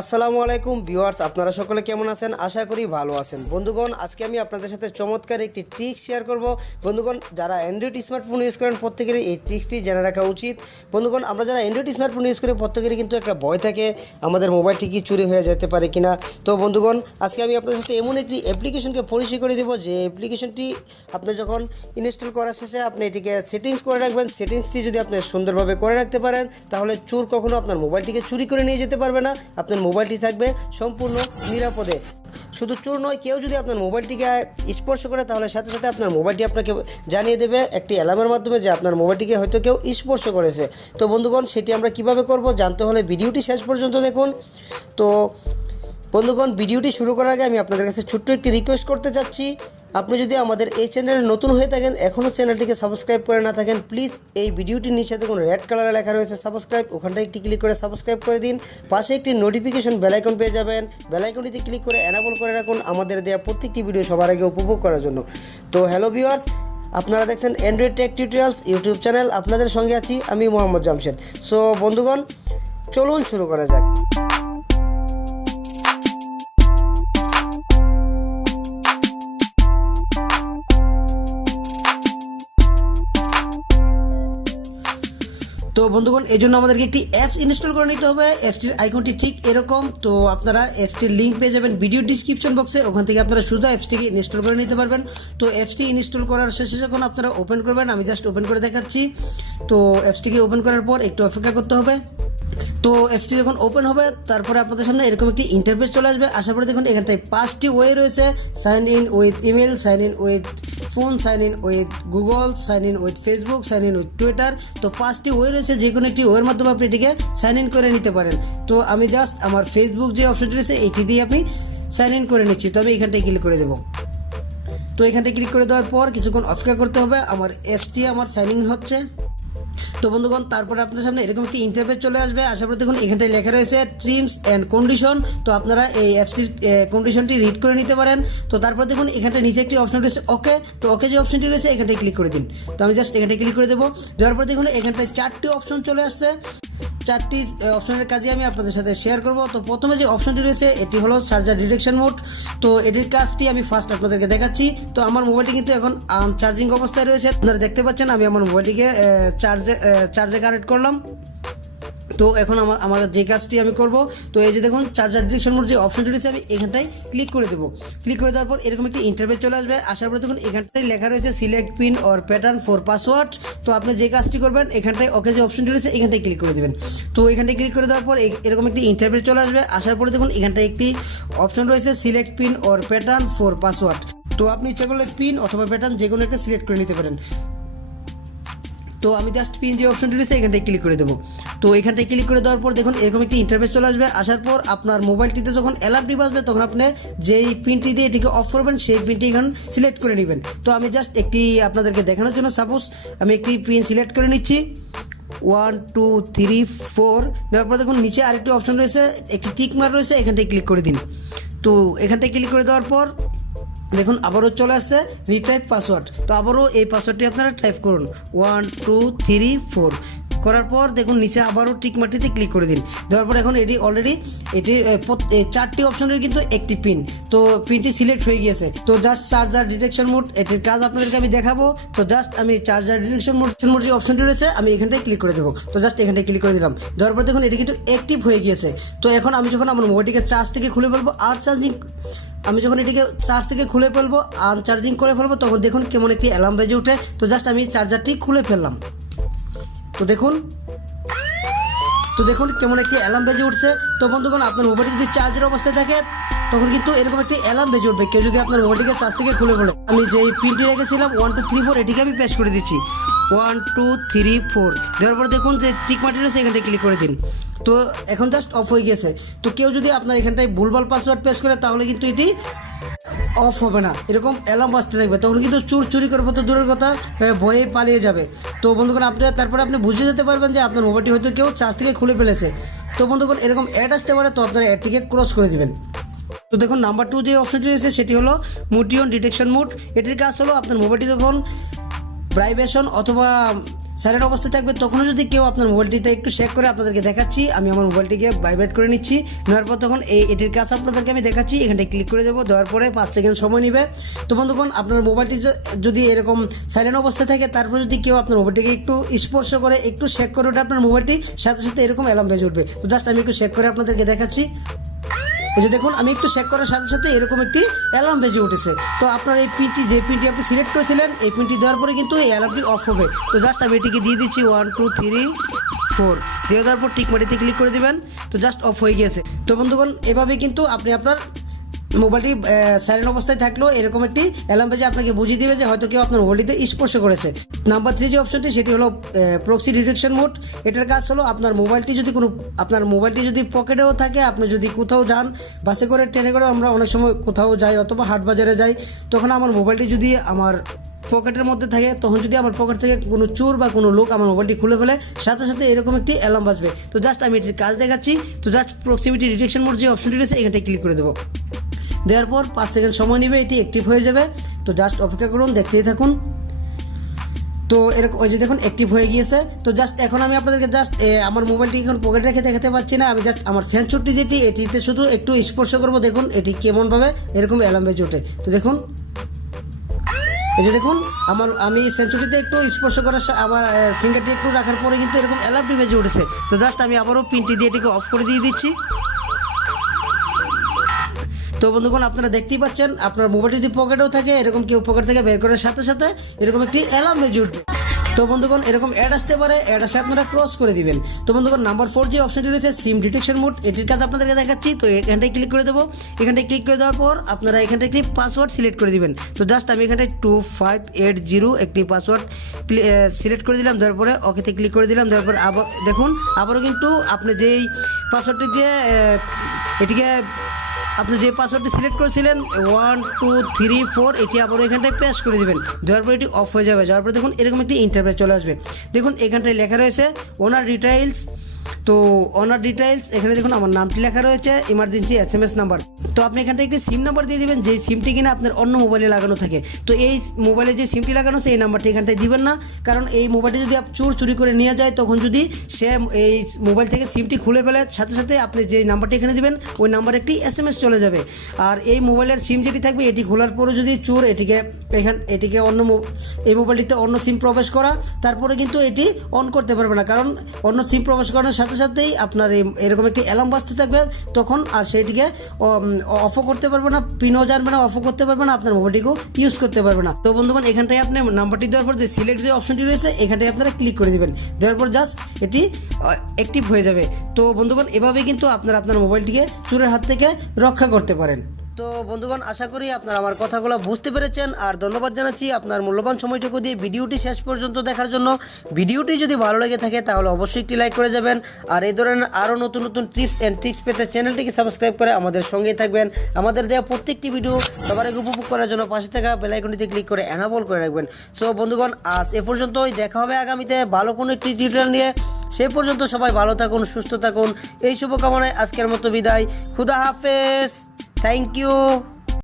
আসসালামু আলাইকুম ভিউয়ার্স, আপনারা সকলে কেমন আছেন? আশা করি ভালো আছেন। বন্ধুগণ, আজকে আমি আপনাদের সাথে চমৎকার একটি ট্রিক শেয়ার করব। বন্ধুগণ, যারা অ্যান্ড্রয়েড স্মার্টফোন ইউজ করেন প্রত্যেকেরই এই ট্রিক্সটি জেনে রাখা উচিত। বন্ধুগণ, আমরা যারা অ্যান্ড্রয়েড স্মার্টফোন ইউজ করি প্রত্যেকেরই কিন্তু একটা ভয় থাকে আমাদের মোবাইলটি কি চুরি হয়ে যেতে পারে কিনা। তো বন্ধুগণ, আজকে আমি আপনাদের সাথে এমন একটি অ্যাপ্লিকেশনকে পরিচয় করে দেবো যে অ্যাপ্লিকেশনটি আপনি যখন ইনস্টল করার শেষে আপনি এটিকে সেটিংস করে রাখবেন। সেটিংসটি যদি আপনি সুন্দরভাবে করে রাখতে পারেন তাহলে চোর কখনো আপনার মোবাইলটিকে চুরি করে নিয়ে যেতে পারবে না। আপনার মোবাইলটি থাকবে সম্পূর্ণ নিরাপদে। শুধু চোর নয়, কেউ যদি আপনার মোবাইলটিকে স্পর্শ করে তাহলে সাথে সাথে আপনার মোবাইলটি আপনাকে জানিয়ে দেবে একটি অ্যালার্মের মাধ্যমে যে আপনার মোবাইলটিকে হয়তো কেউ স্পর্শ করেছে। তো বন্ধুগণ, সেটি আমরা কিভাবে করব জানতে হলে ভিডিওটি শেষ পর্যন্ত দেখুন। তো বন্ধুগণ, ভিডিওটি শুরু করার আগে আমি আপনাদের কাছে ছোট্ট একটি রিকোয়েস্ট করতে চাচ্ছি। আপনি যদি আমাদের এই চ্যানেলে নতুন হয়ে থাকেন, এখনও চ্যানেলটিকে সাবস্ক্রাইব করে না থাকেন, প্লিজ এই ভিডিওটির নিচে দেখুন রেড কালারে লেখা রয়েছে সাবস্ক্রাইব, ওখানটা একটি ক্লিক করে সাবস্ক্রাইব করে দিন। পাশে একটি নোটিফিকেশন বেল আইকন পেয়ে যাবেন, বেল আইকনটিতে ক্লিক করে এনাবল করে রাখুন আমাদের দেওয়া প্রত্যেকটি ভিডিও সবার আগে উপভোগ করার জন্য। তো হ্যালো ভিউয়ার্স, আপনারা দেখছেন Android take tutorials YouTube channel. আপনাদের সঙ্গে আছি আমি মোহাম্মদ জামশেদ। সো বন্ধুগণ, চলুন শুরু করা যাক। তো বন্ধুগণ, এই জন্য আমাদেরকে একটি অ্যাপস ইনস্টল করে নিতে হবে। অ্যাপসটির আইকনটি ঠিক এরকম। তো আপনারা অ্যাপসটির লিঙ্ক পেয়ে যাবেন ভিডিও ডিসক্রিপশন বক্সে, ওখান থেকে আপনারা সোজা অ্যাপসটিকে ইনস্টল করে নিতে পারবেন। তো অ্যাপসটি ইনস্টল করার শেষে যখন আপনারা ওপেন করবেন, আমি জাস্ট ওপেন করে দেখাচ্ছি। তো অ্যাপসটিকে ওপেন করার পর একটু অপেক্ষা করতে হবে। তো অ্যাপসটি যখন ওপেন হবে তারপরে আপনাদের সামনে এরকম একটি ইন্টারফেস চলে আসবে। আসার পরে দেখুন এখানটায় 5টি ওয়ে রয়েছে: sign in with email, sign in with phone, sign in with Google, sign in with Facebook, sign in with Twitter. তো 5টি ওয়ে রয়েছে, যে কোনো একটি ওয়ের মাধ্যমে আপনি এটিকে সাইন ইন করে নিতে পারেন। তো আমি জাস্ট আমার ফেসবুক যে অপশনটি রয়েছে এটি দিয়ে আমি সাইন ইন করে নিচ্ছি। তো আমি এখানটায় ক্লিক করে দেবো। তো এখানটায় ক্লিক করে দেওয়ার পর কিছুক্ষণ অপেক্ষা করতে হবে। আমার অ্যাপসটি সাইন ইন হচ্ছে। তো বন্ধুগণ, তারপরে আপনাদের সামনে এরকম একটি ইন্টারফেস চলে আসবে। আসার পর দেখুন এখানটায় লেখা রয়েছে টার্মস অ্যান্ড কন্ডিশন। তো আপনারা এই অ্যাপসটির কন্ডিশনটি রিড করে নিতে পারেন। তো তারপর দেখুন এখানটায় নিচে একটি অপশন রয়েছে ওকে। তো ওকে যে অপশনটি রয়েছে এখানটায় ক্লিক করে দিন। তো আমি জাস্ট এখানটায় ক্লিক করে দেবো। দেওয়ার পর দেখুন এখানটায় 4টি অপশন চলে আসছে। 4টি অপশনের কাজে আমি আপনাদের সাথে শেয়ার করব। তো প্রথমে যে অপশনটি রয়েছে এটি হলো চার্জার ডিটেকশন মোড। তো এটির কাজটি আমি ফার্স্ট আপনাদেরকে দেখাচ্ছি। তো আমার মোবাইলটি কিন্তু এখন চার্জিং অবস্থায় রয়েছে। আপনারা দেখতে পাচ্ছেন আমি আমার মোবাইলটিকে চার্জে কানেক্ট করলাম। তো এখন আমার যে কাজটি আমি করব, তো এই যে দেখুন চার্জার ডিটেকশন মোড যে অপশনটি রয়েছে আমি এখানটায় ক্লিক করে দেবো। ক্লিক করে দেওয়ার পর এরকম একটি ইন্টারফেস চলে আসবে। আসার পরে দেখুন এখানটায় লেখা রয়েছে select pin or pattern for password. তো আপনি যে কাজটি করবেন এখানটায় ওকে যে অপশনটি রয়েছে এখানটায় ক্লিক করে দেবেন। তো এখানটায় ক্লিক করে দেওয়ার পর এরকম একটি ইন্টারফেস চলে আসবে। আসার পরে দেখুন এখানটায় একটি অপশন রয়েছে select pin or pattern for password. তো আপনি ইচ্ছা করলে পিন অথবা প্যাটার্ন যে কোনো একটা সিলেক্ট করে নিতে পারেন। তো আমি জাস্ট পিন যে অপশনটি রয়েছে এখানটায় ক্লিক করে দেবো। তো এখানটায় ক্লিক করে দেওয়ার পর দেখুন এরকম একটি ইন্টারফেস চলে আসবে। আসার পর আপনার মোবাইলটিতে যখন অ্যালার্মটি বাজবে তখন আপনি যেই পিনটি দিয়ে এটিকে অফ করবেন সেই পিনটি এখন সিলেক্ট করে নেবেন। তো আমি জাস্ট একটি আপনাদেরকে দেখানোর জন্য সাপোজ আমি একটি পিন সিলেক্ট করে নিচ্ছি। 1 2 3 4 দেওয়ার পর দেখুন নিচে আরেকটি অপশন রয়েছে, একটি টিক মার্ক রয়েছে, এখানটায় ক্লিক করে দিন। তো এখানটায় ক্লিক করে দেওয়ার পর দেখুন আবারও চলে আসছে রিটাইপ পাসওয়ার্ড। তো আবারও এই পাসওয়ার্ডটি আপনারা টাইপ করুন 1 2 3 4 করার পর দেখুন নিচে আবারও টিক মার্কটিতে ক্লিক করে দিন। দেওয়ার পর এখন এটি অলরেডি 4টি অপশনের কিন্তু একটি পিন, তো পিনটি সিলেক্ট হয়ে গিয়েছে। তো জাস্ট চার্জার ডিটেকশন মোড এটির কাজ আপনাদেরকে আমি দেখাবো। তো জাস্ট আমি চার্জার ডিটেকশন মোড যে অপশনটি রয়েছে আমি এখানটায় ক্লিক করে দেবো। তো জাস্ট এখানটায় ক্লিক করে দিলাম। দেওয়ার পর দেখুন এটি কিন্তু অ্যাক্টিভ হয়ে গিয়েছে। তো এখন আমি যখন আমার মোবাইলটিকে চার্জ থেকে খুলে ফেলবো আমি যখন এটিকে চার্জ থেকে খুলে ফেলবো আনচার্জিং করে ফেলবো তখন দেখুন কেমন একটি অ্যালার্ম বেজে ওঠে। তো জাস্ট আমি চার্জারটি খুলে ফেললাম। তো দেখুন কেমন একটি অ্যালার্ম বেজে উঠছে। তো বন্ধুগণ, আপনার মোবাইলটি যদি চার্জের অবস্থায় থাকে তখন কিন্তু এরকম একটি অ্যালার্ম বেজে উঠবে কেউ যদি আপনার মোবাইলটিকে চার্জ থেকে খুলে ফেলে। আমি যেই পিনটি রেখেছিলাম 1 2 3 4 এটিকে আমি পেশ করে দিচ্ছি। 1 2 3 4 দেওয়ার পর দেখুন যে টিক মার্কটি রয়েছে এখানটায় ক্লিক করে দিন। তো এখন জাস্ট অফ হয়ে গেছে। তো কেউ যদি আপনার এখানটায় ভুলভাল পাসওয়ার্ড পেশ করে তাহলে কিন্তু এটি অফ হবে না, এরকম অ্যালার্ম বাজতে থাকবে। তখন কিন্তু চুরি করবো তো দূরের কথা, ভয়ে পালিয়ে যাবে। তো বন্ধুগণ, তারপরে আপনি বুঝে যেতে পারবেন যে আপনার মোবাইলটি হয়তো কেউ চার্জ থেকে খুলে ফেলেছে। তো বন্ধুগণ, এরকম অ্যাড আসতে পারে, তো আপনার অ্যাডটিকে ক্রস করে দেবেন। তো দেখুন নাম্বার 2 যে অপশনটি রয়েছে সেটি হলো মুটিয়ন ডিটেকশন মোড। এটির কাজ হলো আপনার মোবাইলটি যখন ভাইব্রেশন অথবা সাইলেন্ট অবস্থায় থাকবে তখনও যদি কেউ আপনার মোবাইলটিতে একটু শেক করে আপনাদেরকে দেখাচ্ছি। আমি আমার মোবাইলটিকে ভাইব্রেট করে নিচ্ছি, নেওয়ার পর তখন এটির কাজ আপনাদেরকে আমি দেখাচ্ছি। এখানটায় ক্লিক করে দেবো, দেওয়ার পরে 5 সেকেন্ড সময় নেবে। তো বন্ধুগণ আপনার মোবাইলটি যদি এরকম সাইলেন্ট অবস্থায় থাকে, তারপর যদি কেউ আপনার মোবাইলটিকে একটু স্পর্শ করে একটু শেক করে ওঠে আপনার মোবাইলটি, সাথে সাথে এরকম অ্যালার্ম বেজে উঠবে। তো জাস্ট আমি একটু শেক করে আপনাদেরকে দেখাচ্ছি। এই যে দেখুন, আমি একটু শেক করার সাথে সাথে এরকম একটি অ্যালার্ম বেজে উঠেছে। তো আপনার এই পিনটি, যে পিনটি আপনি সিলেক্ট করেছিলেন, এই পিনটি দেওয়ার পরে কিন্তু এই অ্যালার্মটি অফ হবে। তো জাস্ট আমি এটিকে দিয়ে দিচ্ছি 1 2 3 4 দিয়ে দেওয়ার পর টিক মাটিতে ক্লিক করে দিবেন। তো জাস্ট অফ হয়ে গিয়েছে। তো বন্ধুগণ এভাবে কিন্তু আপনি আপনার মোবাইলটি সাইলেন্ট অবস্থায় থাকলেও এরকম একটি অ্যালার্ম বেজে আপনাকে বুঝিয়ে দিবে যে হয়তো কেউ আপনার মোবাইলটিতে স্পর্শ করেছে। নাম্বার 3 যে অপশনটি, সেটি হলো প্রক্সি ডিটেকশন মোড। এটার কাজ হলো আপনার মোবাইলটি যদি পকেটেও থাকে, আপনি যদি কোথাও যান, বাসে করে ট্রেনে করে আমরা অনেক সময় কোথাও যাই অথবা হাট বাজারে যাই, তখন আমার মোবাইলটি যদি আমার পকেটের মধ্যে থাকে, তখন যদি আমার পকেট থেকে কোনো চোর বা কোনো লোক আমার মোবাইলটি খুলে ফেলে, সাথে সাথে এরকম একটি অ্যালার্ম বাজবে। তো জাস্ট আমি এটির কাজ দেখাচ্ছি। তো জাস্ট প্রক্সিমিটি ডিটেকশন মোড যে অপশনটি রয়েছে, এখানটায় ক্লিক করে দেবো। দেওয়ার পর 5 সেকেন্ড সময় নেবে, এটি অ্যাক্টিভ হয়ে যাবে। তো জাস্ট অপেক্ষা করুন, দেখতেই থাকুন। তো এরকম ওই যে দেখুন অ্যাক্টিভ হয়ে গিয়েছে। তো জাস্ট এখন আমি আপনাদেরকে জাস্ট আমার মোবাইলটি এখন পকেটে রেখে দেখাতে পারছি না, আমি জাস্ট আমার সেন্সরটি যেটি, এটিতে শুধু একটু স্পর্শ করবো। দেখুন এটি কেমনভাবে এরকম অ্যালার্ম বেজে ওঠে। তো দেখুন, এই যে দেখুন আমি সেন্সরটিতে একটু স্পর্শ করার আমার ফিঙ্গারটি একটু রাখার পরে কিন্তু এরকম অ্যালার্মটি বেজে উঠেছে। তো জাস্ট আমি আবারও পিনটি দিয়ে এটিকে অফ করে দিয়ে দিচ্ছি। তো বন্ধুগণ আপনারা দেখতেই পাচ্ছেন, আপনার মোবাইলটি যদি পকেটেও থাকে, এরকম কেউ পকেট থেকে বের করার সাথে সাথে এরকম একটি অ্যালার্ম বেজে উঠবে। তো বন্ধুগণ এরকম অ্যাড আসতে পারে, অ্যাড আসলে আপনারা ক্রস করে দিবেন। তো বন্ধুগণ নাম্বার 4 যে অপশনটি রয়েছে সিম ডিটেকশন মোড, এটির কাজ আপনাদেরকে দেখাচ্ছি। তো এখানটায় ক্লিক করে দেবো। এখানটায় ক্লিক করে দেওয়ার পর আপনারা এখানটায় একটি পাসওয়ার্ড সিলেক্ট করে দিবেন। তো জাস্ট আমি এখানটায় 2580 একটি পাসওয়ার্ড সিলেক্ট করে দিলাম, দেওয়ার পরে ওকেতে ক্লিক করে দিলাম। দেওয়ার পর আবার দেখুন, আবারও কিন্তু আপনি যেই পাসওয়ার্ডটি দিয়ে এটিকে আপনি যে পাসওয়ার্ডটি সিলেক্ট করেছিলেন 1 2 3 4, এটি আবার এখানটায় পেস্ট করে দিবেন। দেওয়ার পর এটি অফ হয়ে যাবে। যাওয়ার পর দেখুন এরকম একটি ইন্টারফেস চলে আসবে। দেখুন এখানটায় লেখা রয়েছে ওনার ডিটেইলস। তো ওনার ডিটেইলস এখানে দেখুন আমার নামটি লেখা রয়েছে, ইমার্জেন্সি SMS নাম্বার। তো আপনি এখানটায় একটি সিম নাম্বার দিয়ে দিবেন, যেই সিমটি কিনা আপনার অন্য মোবাইলে লাগানো থাকে। তো এই মোবাইলে যে সিমটি লাগানো আছে, এই নাম্বারটি এখানটায় দিবেন না, কারণ এই মোবাইলটি যদি চুরি করে নিয়ে যায়, তখন যদি সে এই মোবাইল থেকে সিমটি খুলে ফেলে, সাথে সাথে আপনি যে নাম্বারটি এখানে দিবেন, ওই নাম্বারে একটি SMS চলে যাবে। আর এই মোবাইলের সিম যেটি থাকবে, এটি খোলার পরে যদি চোর এটিকে এই মোবাইলটিতে অন্য সিম প্রবেশ করা, তারপরে কিন্তু এটি অন করতে পারবে না, কারণ অন্য সিম প্রবেশ করানোর সাথে সাথেই আপনার এরকম একটি অ্যালার্ম বাজতে থাকবে। তখন আর সেইটিকে অফও করতে পারবে না, পিনও জানবে না, অফও করতে পারবে না, আপনার মোবাইলটিকেও ইউজ করতে পারবে না। তো বন্ধুগণ এখানটায় আপনি নাম্বারটি দেওয়ার পর যে সিলেক্ট যে অপশনটি রয়েছে, এখানটায় আপনারা ক্লিক করে দেবেন। দেওয়ার পর জাস্ট এটি অ্যাক্টিভ হয়ে যাবে। তো বন্ধুগণ এভাবে কিন্তু আপনারা আপনার মোবাইলটিকে চোরের হাত থেকে রক্ষা করতে পারেন। তো বন্ধুগণ আশা করি আপনারা আমার কথাগুলো বুঝতে পেরেছেন, আর ধন্যবাদ জানাচ্ছি আপনার মূল্যবান সময়টুকু দিয়ে ভিডিওটি শেষ পর্যন্ত দেখার জন্য। ভিডিওটি যদি ভালো লেগে থাকে তাহলে অবশ্যই একটি লাইক করে যাবেন, আর এই ধরনের আরও নতুন নতুন টিপস অ্যান্ড ট্রিক্স পেতে চ্যানেলটিকে সাবস্ক্রাইব করে আমাদের সঙ্গেই থাকবেন। আমাদের দেওয়া প্রত্যেকটি ভিডিও সবার আগে উপভোগ করার জন্য পাশে থাকা বেল আইকনটিতে ক্লিক করে এনাবল করে রাখবেন। সো বন্ধুগণ আজ এ পর্যন্তই, দেখা হবে আগামীতে ভালো কোনো একটি টিউটোরিয়াল নিয়ে। সে পর্যন্ত সবাই ভালো থাকুন, সুস্থ থাকুন, এই শুভকামনায় আজকের মতো বিদায়। খুদা হাফেজ, থ্যাংক ইউ।